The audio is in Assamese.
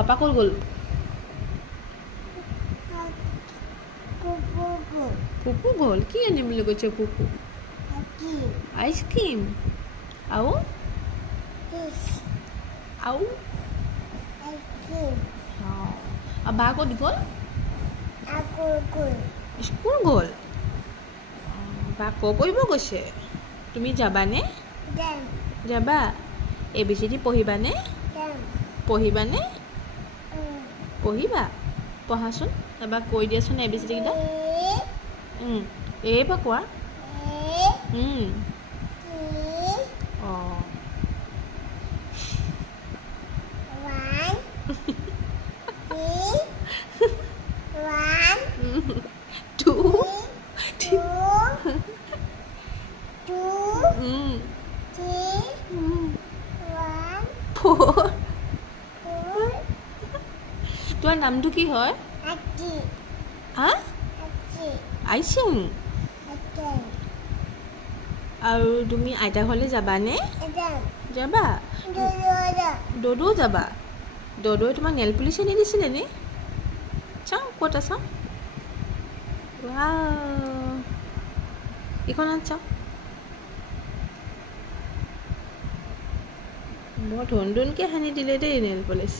পাপা ক'ত গ'ল পুপু গ'ল কি আনিবলৈ গৈছে পুপু আইচক্ৰীম আৰু আৰু বা ক'ত গ'ল স্কুল গ'ল বা ক পঢ়িব গৈছে তুমি যাবানে যাবা ABCD পঢ়িবানে পঢ়িবানে পঢ়িবা পঢ়াচোন এবাৰ কৈ দিয়াচোন ABCD কেইটা এই পৰা কোৱা অঁ তোমাৰ নামটো কি হয় আইচিং আৰু তুমি আইতা ঘৰলৈ যাবানে যাবা দদৌ যাবা দদৌৱে তোমাক নেল পুলিচ আনি দিছিলে নে চাওঁ ক'ত আছা এইখনত চাওঁ বৰ ধুনকে সানি দিলে দেই নেল পলিচ